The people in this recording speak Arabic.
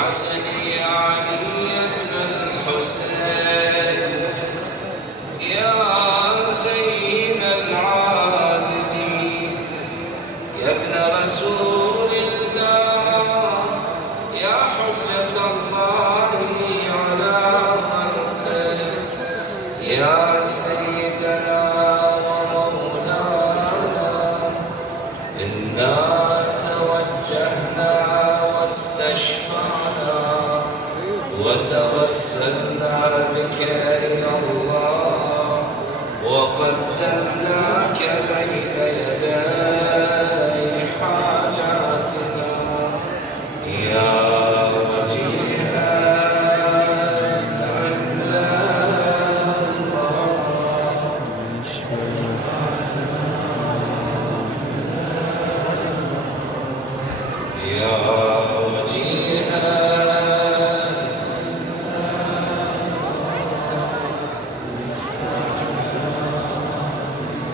الحسن يا علي بن الحسين يا زين العابدين يا ابن رسول الله يا حجة الله على خلقه يا سيدنا ومولانا إنا توجهنا واستشفعنا وتوسلنا بك إلى الله وقدمناك